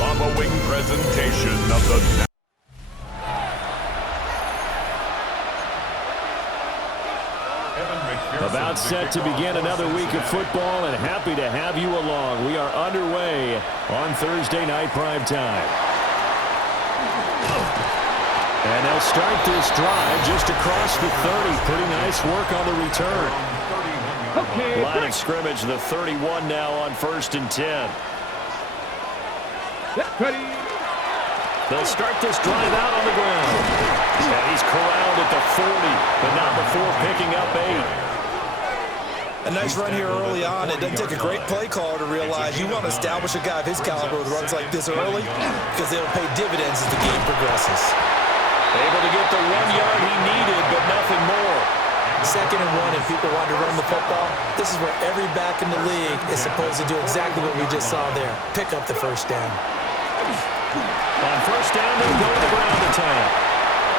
following presentation of the About set to begin another week of football, and happy to have you along. We are underway on Thursday night prime time. And they'll start this drive just across the 30. Pretty nice work on the return. Okay, line of scrimmage, the 31 now on 1st and 10. Ready. They'll start this drive out on the ground. And he's corralled at the 40, but not before picking up 8. A nice run here early on. It doesn't take a great play caller to realize you want to establish a guy of his caliber with runs like this early because they'll pay dividends as the game progresses. Able to get the 1 yard he needed, but nothing more. 2nd and 1 and people want to run the football. This is where every back in the league is supposed to do exactly what we just saw there. Pick up the first down. On 1st down, they'll go to the ground attack.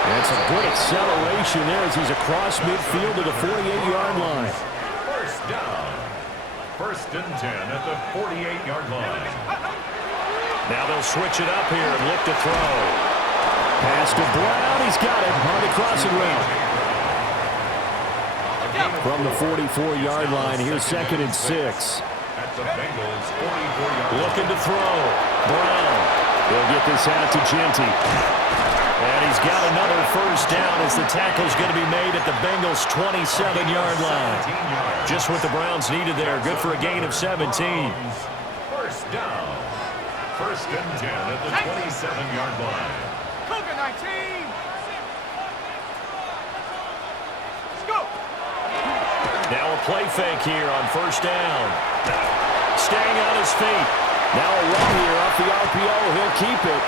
That's a good acceleration there as he's across midfield to the 48-yard line. first down. 1st and 10 at the 48-yard line. Now they'll switch it up here and look to throw. Pass to Brown. He's got it on the crossing route. From the 44-yard line, here's 2nd and 6. At the Bengals 44-yard line. Looking to throw. Brown. They'll get this out to Genty. And he's got another 1st down as the tackle's going to be made at the Bengals' 27-yard line. Just what the Browns needed there. Good for a gain of 17. 1st down. 1st and 10 at the 27-yard line. Cougar 19. Let's go. Now a play fake here on 1st down. Staying on his feet. Now a run here off the RPO. He'll keep it.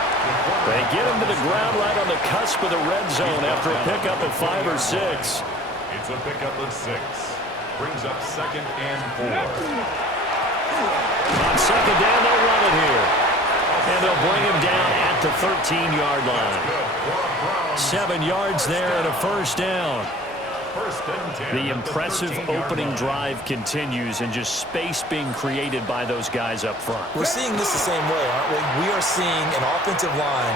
They get him to the ground right on the cusp of the red zone after a pickup of 5 or 6. It's a pickup of 6. Brings up 2nd and 4. On 2nd down, they'll run it here. And they'll bring him down at the 13-yard line. 7 yards there and a 1st down. 1st and 10. The impressive opening drive continues, and just space being created by those guys up front. We're seeing this the same way, aren't we? We are seeing an offensive line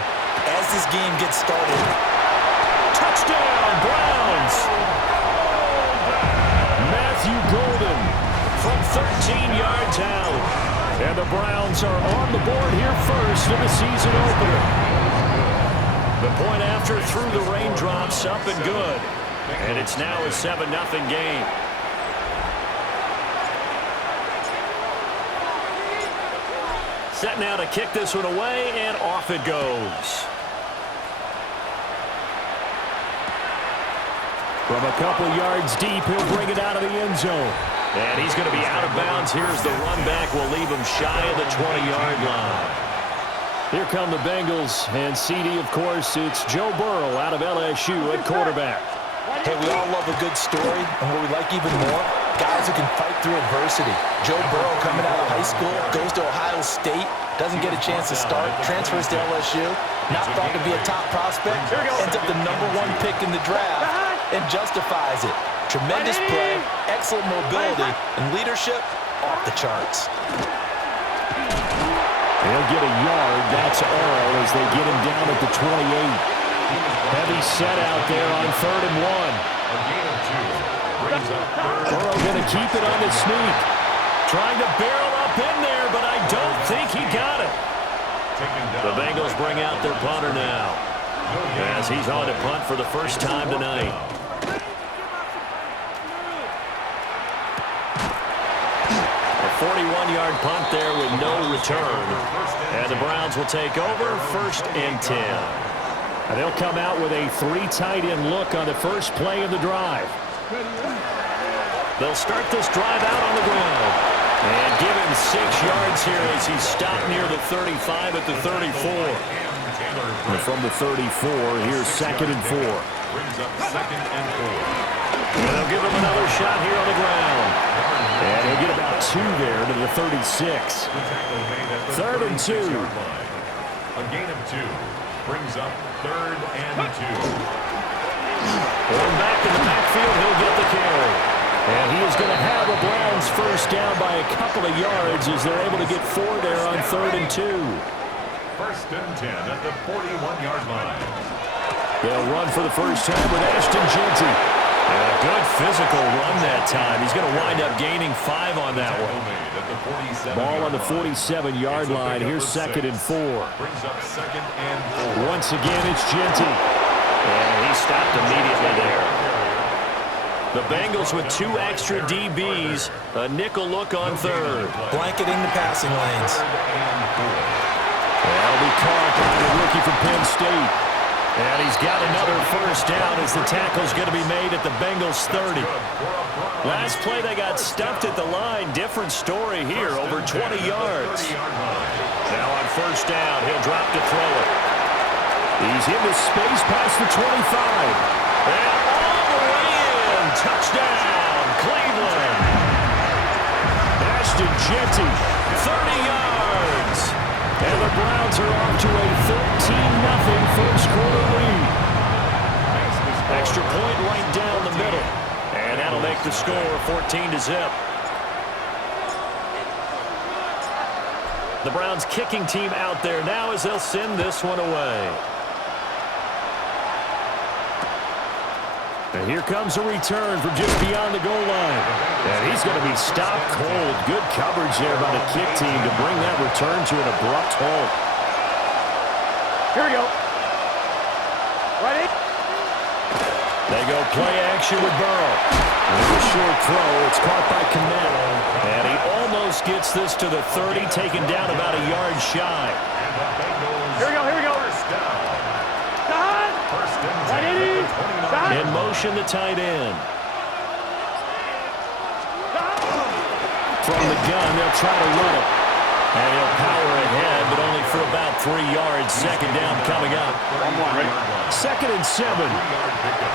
as this game gets started. Touchdown, Browns! Matthew Golden from 13 yards out. And the Browns are on the board here first in the season opener. The point after through the raindrops, up and good. And it's now a 7-0 game. Set now to kick this one away, and off it goes. From a couple yards deep, he'll bring it out of the end zone. And he's going to be out of bounds. Here's the run back. Will leave him shy of the 20-yard line. Here come the Bengals, and CD, of course, it's Joe Burrow out of LSU at quarterback. Hey, we all love a good story, and what we like even more, guys who can fight through adversity. Joe Burrow coming out of high school, goes to Ohio State, doesn't get a chance to start, transfers to LSU, not thought to be a top prospect, ends up the #1 pick in the draft, and justifies it. Tremendous play, excellent mobility, and leadership off the charts. They'll get a yard, that's all, as they get him down at the 28. Heavy set out there on 3rd and 1. A gain of 2. Brings up 3rd. Burrow going to keep it on the sneak. Trying to barrel up in there, but I don't think he got it. The Bengals bring out their punter now, as he's on to punt for the first time tonight. A 41-yard punt there with no return. And the Browns will take over 1st and 10. They'll come out with a 3 tight end look on the first play of the drive. They'll start this drive out on the ground. And give him 6 yards here as he's stopped near the 35 at the 34. And from the 34, here's 2nd and 4. Brings up 2nd and 4. And they'll give him another shot here on the ground. And he'll get about 2 there to the 36. 3rd and 2. A gain of 2. Brings up 3rd and 2. Going back in the backfield, he'll get the carry. And he is going to have the Browns first down by a couple of yards as they're able to get 4 there on 3rd and 2. First and 10 at the 41-yard line. They'll run for the first time with Ashton Jeanty. And a good physical run that time. He's going to wind up gaining 5 on that one. Ball on the 47-yard line. Here's 2nd and 4. Brings up 2nd and 4. Once again, it's Jeanty. And he stopped immediately there. The Bengals with 2 extra DBs. A nickel look on 3rd. Blanketing the passing lanes. That'll be caught by the rookie from Penn State. And he's got another first down as the tackle's going to be made at the Bengals 30. Last play, they got stuffed at the line. Different story here, over 20 yards. Now on first down, he'll drop to throw it. He's into space past the 25. And all the way in. Touchdown, Cleveland. Ashton Jeanty, 30 yards. And the Browns are off to a 13-0 first quarter lead. Extra point right down the middle. And that'll make the score 14-0. The Browns kicking team out there now as they'll send this one away. And here comes a return from just beyond the goal line. And he's going to be stopped cold. Good coverage there by the kick team to bring that return to an abrupt halt. Here we go. Ready? They go play action with Burrow. A short throw. It's caught by Kmet. And he almost gets this to the 30, taken down about a yard shy. Here we go, here we go. First and 10 at the 29. In motion, the tight end. From the gun, they'll try to run it. And he'll power ahead, but only for about 3 yards. Second down coming up. 2nd and 7. 3-yard pickup.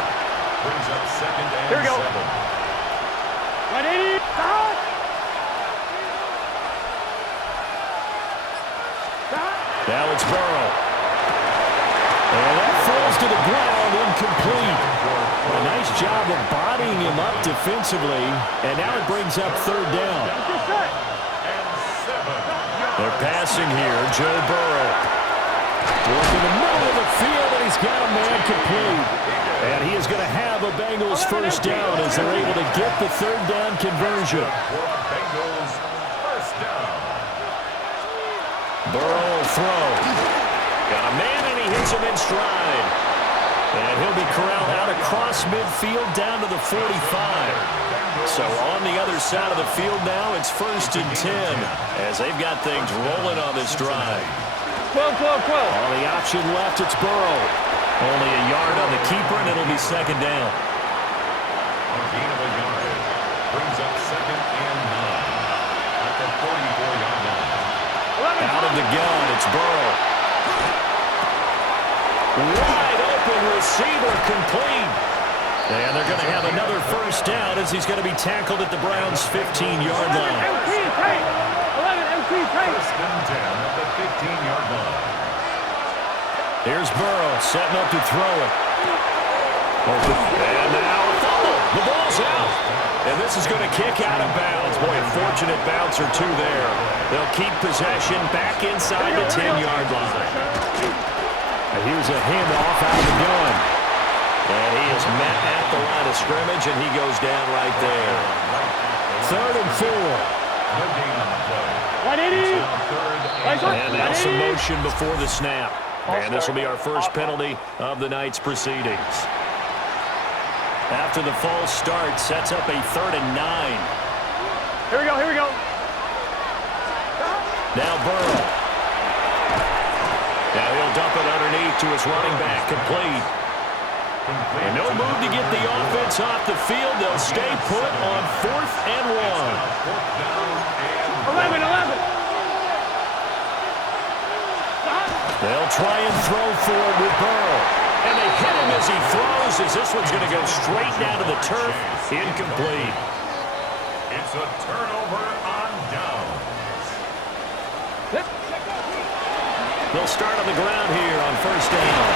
Brings up 2nd and Here we go. 7. Ready? Now it's Burrow. And that falls to the ground, incomplete. A nice job of bodying him up defensively. And now it brings up 3rd down. They're passing here. Joe Burrow. Working the middle of the field, and he's got a man complete. And he is going to have a Bengals first down as they're able to get the 3rd down conversion. Bengals first down. Burrow will throw. Got a man, and he hits him in stride. And he'll be corralled out across midfield down to the 45. So on the other side of the field now, it's 1st and 10 as they've got things rolling on this drive. 12. On the option left, it's Burrow. Only a yard on the keeper, and it'll be 2nd down. A gain of a yard. Brings up 2nd and 9 at the 44-yard line. Out of the gun, it's Burrow. Wide open receiver, complete. And they're going to have another first down as he's going to be tackled at the Browns' 15-yard line. 11 MT tight. First and 10 at the 15-yard line. Here's Burrow setting up to throw it. And now a fumble. The ball's out. And this is going to kick out of bounds. Boy, a fortunate bounce or two there. They'll keep possession back inside the 10-yard line. And here's a handoff out of the gun. And he is met at the line of scrimmage, and he goes down right there. 3rd and 4. No gain on the play. 180. And now some motion before the snap. And this will be our first penalty of the night's proceedings. After the false start, sets up a 3rd and 9. Here we go. Now Burrow. Now he'll dump it underneath to his running back, complete. And no move to get the offense off the field. They'll stay put on 4th and 1. 11. They'll try and throw for it with Burrow. And they hit him as he throws, as this one's going to go straight down to the turf. Incomplete. It's a turnover on downs. They'll start on the ground here on first down.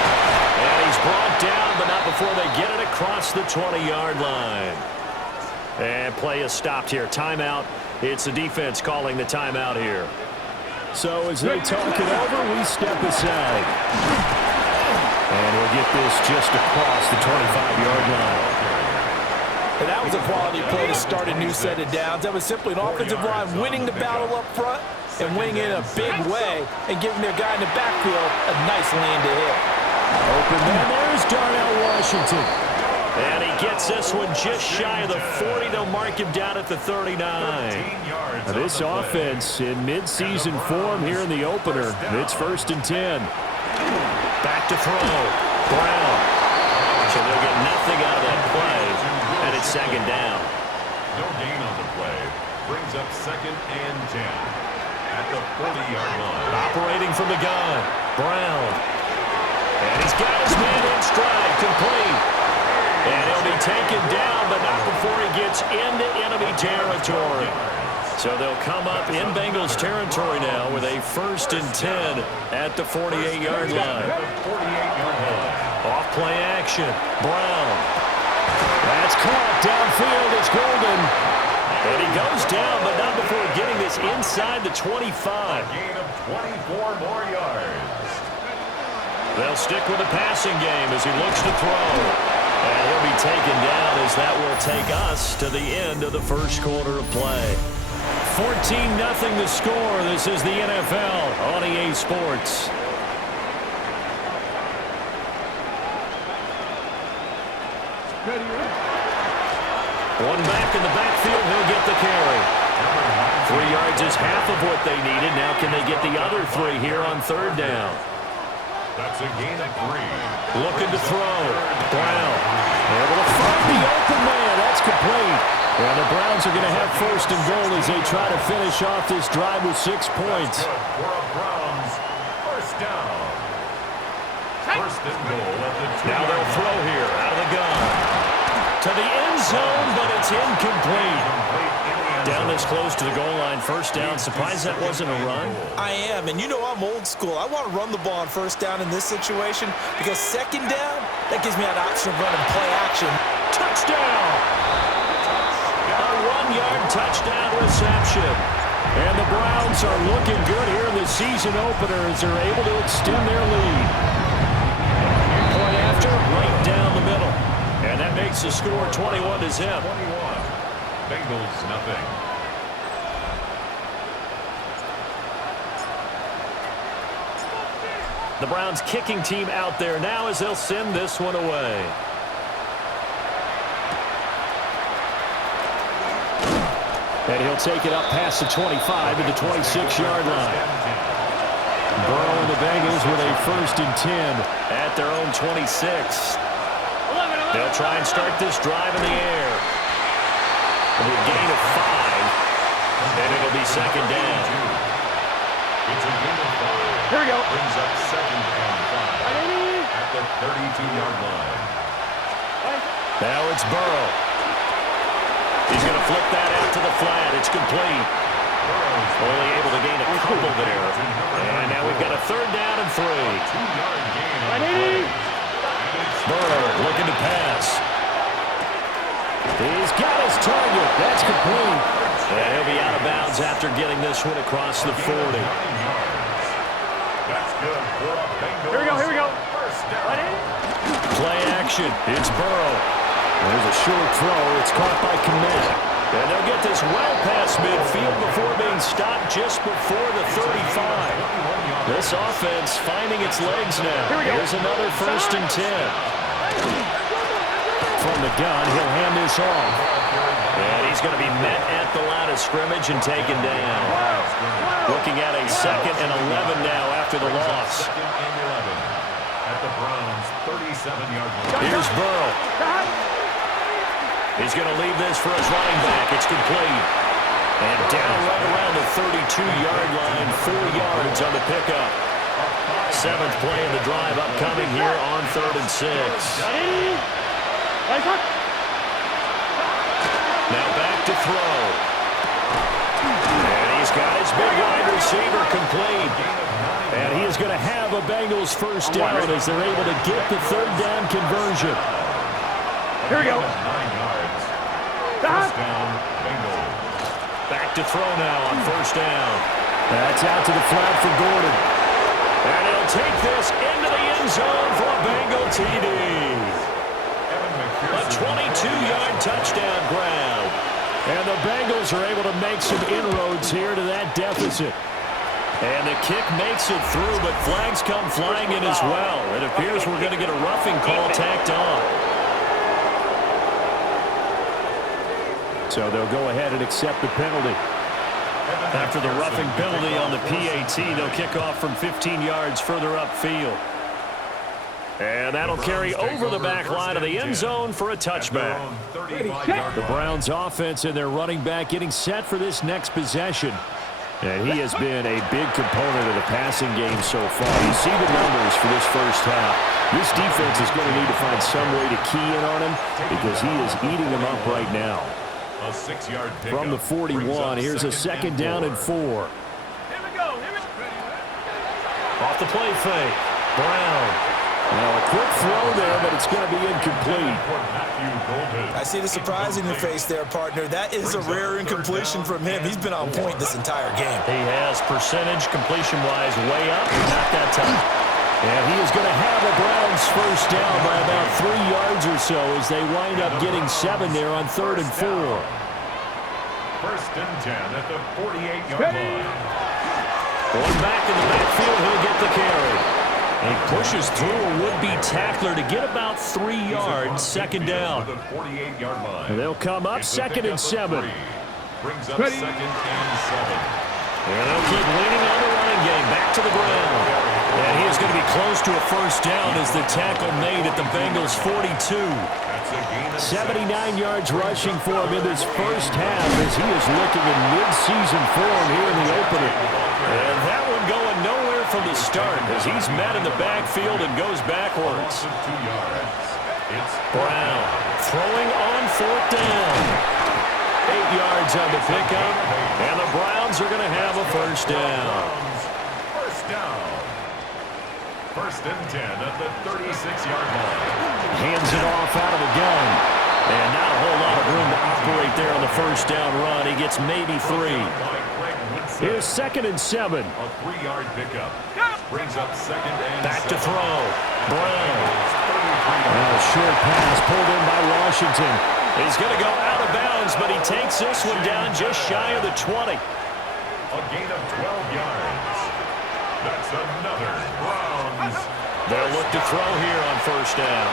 And he's brought down, but not before they get it across the 20-yard line. And play is stopped here. Timeout. It's the defense calling the timeout here. So as they talk it over, we step aside. And he'll get this just across the 25-yard line. And that was a quality play to start a new set of downs. That was simply an offensive line winning the battle up front and winning in a big way and giving their guy in the backfield a nice lane to hit. Open man, there's Darnell Washington. And he gets this one just shy of the 40. They'll mark him down at the 39. Now this offense in midseason form here in the opener. It's 1st and 10. Back to throw. Brown. So they'll get nothing out of that play. And it's 2nd down. No gain on the play. Brings up 2nd and 10 at the 40-yard line. Operating from the gun. Brown. And he's got his man in stride. Complete. And he'll be taken down, but not before he gets into enemy territory. So they'll come up in Bengals territory now with a 1st and 10 at the 48-yard line. Off play action. Brown. That's caught downfield. It's Golden. And he goes down, but not before getting this inside the 25. A gain of 24 more yards. They'll stick with the passing game as he looks to throw. And he'll be taken down as that will take us to the end of the first quarter of play. 14-0 the score. This is the NFL on EA Sports. One back in the backfield. He'll get the carry. 3 yards is half of what they needed. Now can they get the other 3 here on 3rd down? That's a gain of 3. Looking to throw. Brown. Able to find the open man. That's complete. And the Browns are going to have 1st and goal as they try to finish off this drive with 6 points. For a Browns 1st down. 1st and goal at the 2. Now they'll throw here out of the gun. To the end zone, but it's incomplete. Down this close to the goal line, 1st down. Surprised that wasn't a run? I am, and you know I'm old school. I want to run the ball on 1st down in this situation because 2nd down, that gives me that option of running play action. Touchdown! A 1-yard touchdown reception. And the Browns are looking good here in the season opener as they're able to extend their lead. Point after, right down the middle. And that makes the score 21-0. 21. Bengals nothing. The Browns kicking team out there now as they'll send this one away. And he'll take it up past the 25 to the 26-yard line. Burrow and the Bengals with a 1st and 10 at their own 26. They'll try and start this drive in the air. With a gain of 5, and it'll be 2nd down. It's a gain of 5. Here we go. Brings up 2nd and 5 at the 32-yard line. Now it's Burrow. He's going to flip that out to the flat. It's complete. Only able to gain a couple there. And now we've got a 3rd down and 3. 2-yard gain. Burrow looking to pass. He's got his target. That's complete. And he'll be out of bounds after getting this one across the 40. That's good for a Bengals. Here we go. 1st down. Play action. It's Burrow. There's a short throw. It's caught by Kmet. And they'll get this well past midfield before being stopped just before the 35. This offense finding its legs now. Here's another 1st and 10. From the gun, he'll hand this off. And he's going to be met at the line of scrimmage and taken down. Looking at a 2nd and 11 now after the loss. 2nd and 11 at the Browns 37-yard line. Here's Burrow. He's going to leave this for his running back. It's complete. And down right around the 32-yard line, 4 yards on the pickup. 7th play of the drive upcoming here on 3rd and 6. Now back to throw. And he's got his big wide receiver complete. And he is going to have a Bengals 1st down as they're able to get the 3rd down conversion. Here we go. 9 yards. 1st down, Bengals. Back to throw now on 1st down. That's out to the flat for Gordon. And he'll take this into the end zone for a Bengal TD. A 22-yard touchdown grab. And the Bengals are able to make some inroads here to that deficit. And the kick makes it through, but flags come flying in as well. It appears we're going to get a roughing call tacked on. So they'll go ahead and accept the penalty. After the roughing penalty on the PAT, they'll kick off from 15 yards further upfield. And that'll carry over the back line of the end zone for a touchback. The Browns offense and their running back getting set for this next possession. And he has been a big component of the passing game so far. You see the numbers for this first half. This defense is going to need to find some way to key in on him because he is eating them up right now. A 6-yard pickup. From the 41, here's a second down and 4. Here we go. Off the play fake. Brown. Now a quick throw there, but it's going to be incomplete. I see the surprise in your face there, partner. That is a rare incompletion from him. He's been on point this entire game. He has percentage completion-wise way up, not that time. And he is going to have a Browns first down by about 3 yards or so as they wind up getting 7 there on 3rd and 4. First and 10 at the 48-yard line. Going back in the backfield, he'll get the carry. And he pushes through a would-be tackler to get about 3 yards, second down. And they'll come up 2nd and 7. Brings up 2nd and 7. And they'll keep leaning on the running game, back to the ground. And he is going to be close to a first down as the tackle made at the Bengals 42. 79 yards rushing for him in this first half as he is looking in mid-season form here in the opener. And that one going nowhere from the start as he's met in the backfield and goes backwards. Brown throwing on 4th down. 8 yards on the pickup, and the Browns are going to have a first down. First down. First and 10 at the 36-yard line. Hands it off out of the gun. And not a whole lot of room to operate there on the first down run. He gets maybe 3. Here's 2nd and 7. A 3-yard pickup. Brings up 2nd and back 7. to throw. Brown. And a short pass pulled in by Washington. He's going to go out of bounds, but he takes this one down just shy of the 20. A gain of 12 yards. That's another Browns. They'll look to throw here on first down.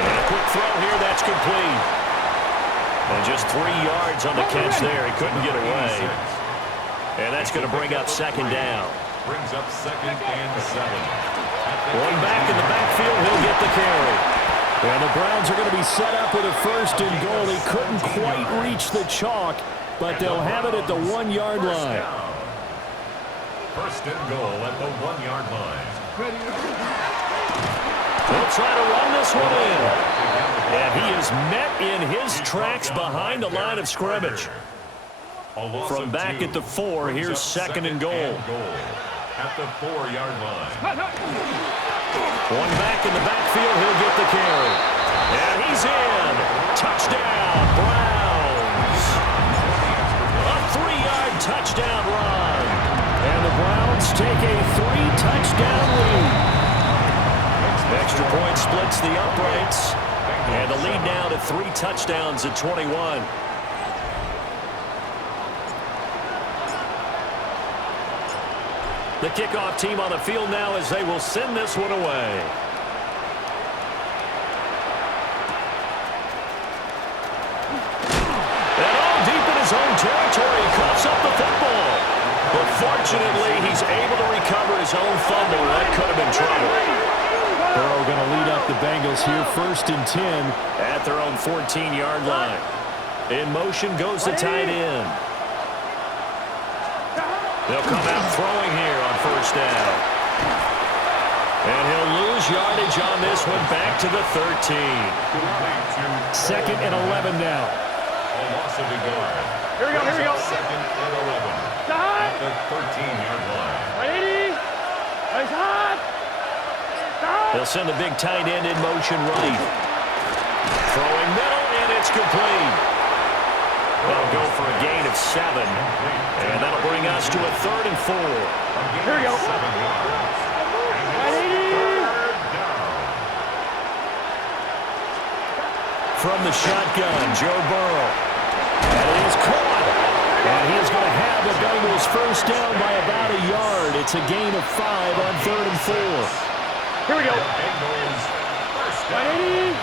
And a quick throw here, that's complete. And just 3 yards on the catch there. He couldn't get away. And that's going to bring up second down. Brings up 2nd and 7. One back in the backfield, he'll get the carry. And the Browns are going to be set up with a first and goal. He couldn't quite reach the chalk, but they'll have it at the 1-yard line. First and goal at the 1-yard line. They'll try to run this one in. And he is met in his tracks behind the line of scrimmage. From back at the 4, here's 2nd and goal. At the 4-yard line. One back in the backfield, he'll get the carry. And he's in. Touchdown, Browns. A 3-yard touchdown run. And the Browns take a 3-touchdown lead. Extra point splits the uprights. And the lead now to 3 touchdowns at 21. The kickoff team on the field now as they will send this one away. And all deep in his own territory, coughs up the football. But fortunately, he's able to recover his own fumble. That could have been trouble. Burrow going to lead up the Bengals here, 1st and 10 at their own 14-yard line. In motion goes the tight end. They'll come out throwing here on first down. And he'll lose yardage on this one back to the 13. 2nd and 11 now. A loss of a yard. Here we go, here we go. 2nd and 11. At the 13-yard line. Ready? Nice hot. They'll send the big tight end in motion right. Throwing middle, and it's complete. That'll go for a gain of 7. And that'll bring us to a 3rd and 4. Here we go. 7 yards. From the shotgun, Joe Burrow. And it is caught. And he is going to have the Bengals first down by about a yard. It's a gain of 5 on 3rd and 4. Here we go. Bengals first down. 180.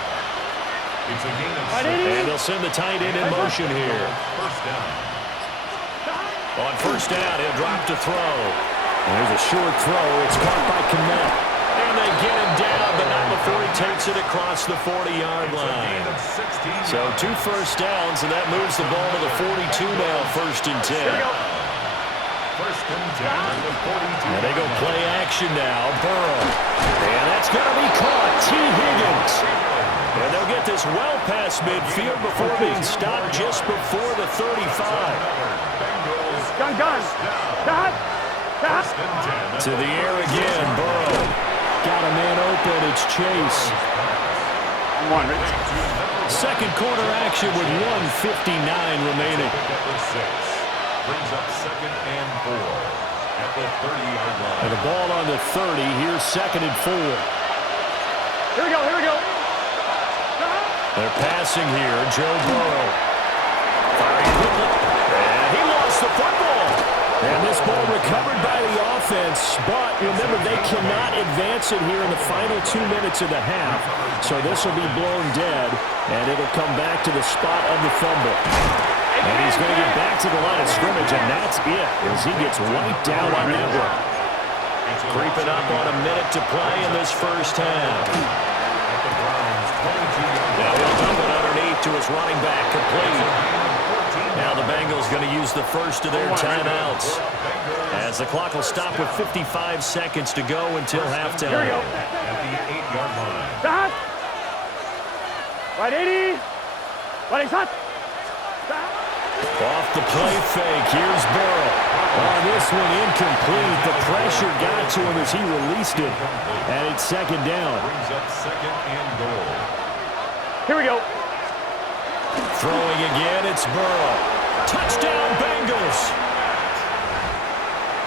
It's a gain of 6. And they'll send the tight end in motion here. First down. On first down, he'll drop to throw. There's a short throw. It's caught by Kmet. And they get him down, but not before he takes it across the 40-yard line. So 2 first downs, and that moves the ball to the 42 now, 1st and 10. First and 10 at the 42. And they go play action now. Burrow. And that's going to be caught. T. Higgins. And they'll get this well past midfield before being stopped just before the 35. Gun. Stop. To the air again. Burrow. Got a man open. It's Chase. One. Second quarter action with 1:59 remaining. Brings up 2nd and 4 at the 30-yard line. And the ball on the 30. Here's 2nd and 4. Here we go. They're passing here. Joe Burrow. Firing quickly. And he lost the football. And this ball recovered by the offense, but remember, they cannot advance it here in the final 2 minutes of the half. So this will be blown dead, and it'll come back to the spot of the fumble. And he's going to get back to the line of scrimmage, and that's it, as he gets wiped out on that one. Creeping up on a minute to play in this first half. Now he'll dump it underneath to his running back, complete. Now the Bengals going to use the first of their timeouts, as the clock will stop with 55 seconds to go until halftime. Here we go. At the 8-yard line. Stop. 180. 180. Off the play fake, here's Burrow. On this one, incomplete. The pressure got to him as he released it, and it's 2nd down. Brings up 2nd and goal. Here we go. Throwing again, it's Burrow. Touchdown, Bengals.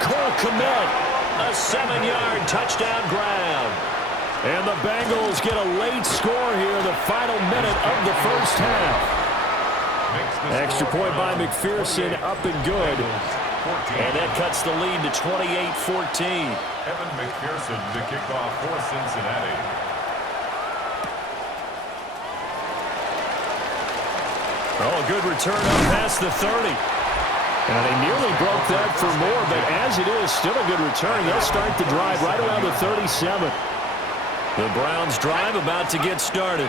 Cole Kmet, a 7-yard touchdown grab. And the Bengals get a late score here in the final minute of the first half. Extra point by McPherson, up and good. And that cuts the lead to 28-14. Evan McPherson to kick off for Cincinnati. Oh, a good return up past the 30. And they nearly broke that for more, but as it is, still a good return. They'll start the drive right around the 37. The Browns drive about to get started.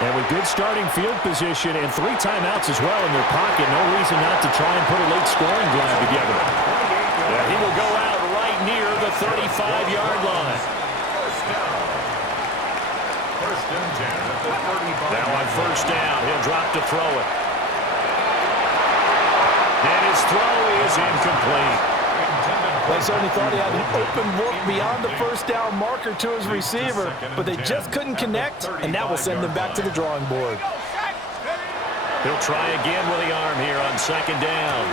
And with good starting field position and 3 timeouts as well in their pocket, no reason not to try and put a late scoring drive together. And he will go out right near the 35-yard line. First and 10 at the 35. Now on first down, he'll drop to throw it. And his throw is incomplete. They certainly thought he had an open look beyond the first down marker to his receiver, but they just couldn't connect, and that will send them back to the drawing board. He'll try again with the arm here on 2nd down.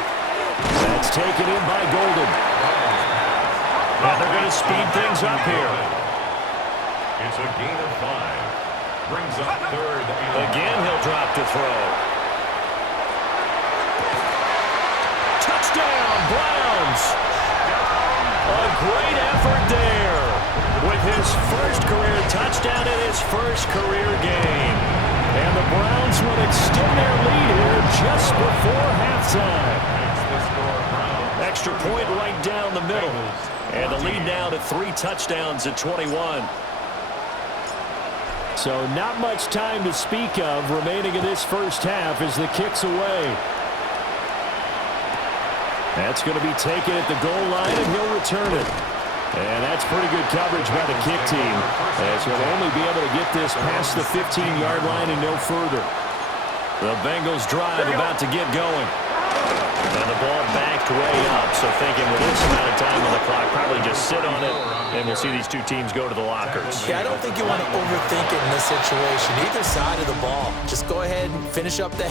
That's taken in by Golden. And they're going to speed things up here. It's a gain of 5. Brings up 3rd. Again, he'll drop to throw. Touchdown, Browns! A great effort there with his first career touchdown in his first career game. And the Browns will extend their lead here just before halftime. Extra point right down the middle. And the lead now to 3 touchdowns at 21. So not much time to speak of remaining in this first half as the kick's away. That's going to be taken at the goal line, and he'll return it. And that's pretty good coverage by the kick team, as he'll only be able to get this past the 15-yard line and no further. The Bengals drive about to get going. And the ball backed way up, so thinking with this amount of time on the clock, probably just sit on it, and we'll see these two teams go to the lockers. Yeah, I don't think you want to overthink it in this situation. Either side of the ball. Just go ahead and finish up the half.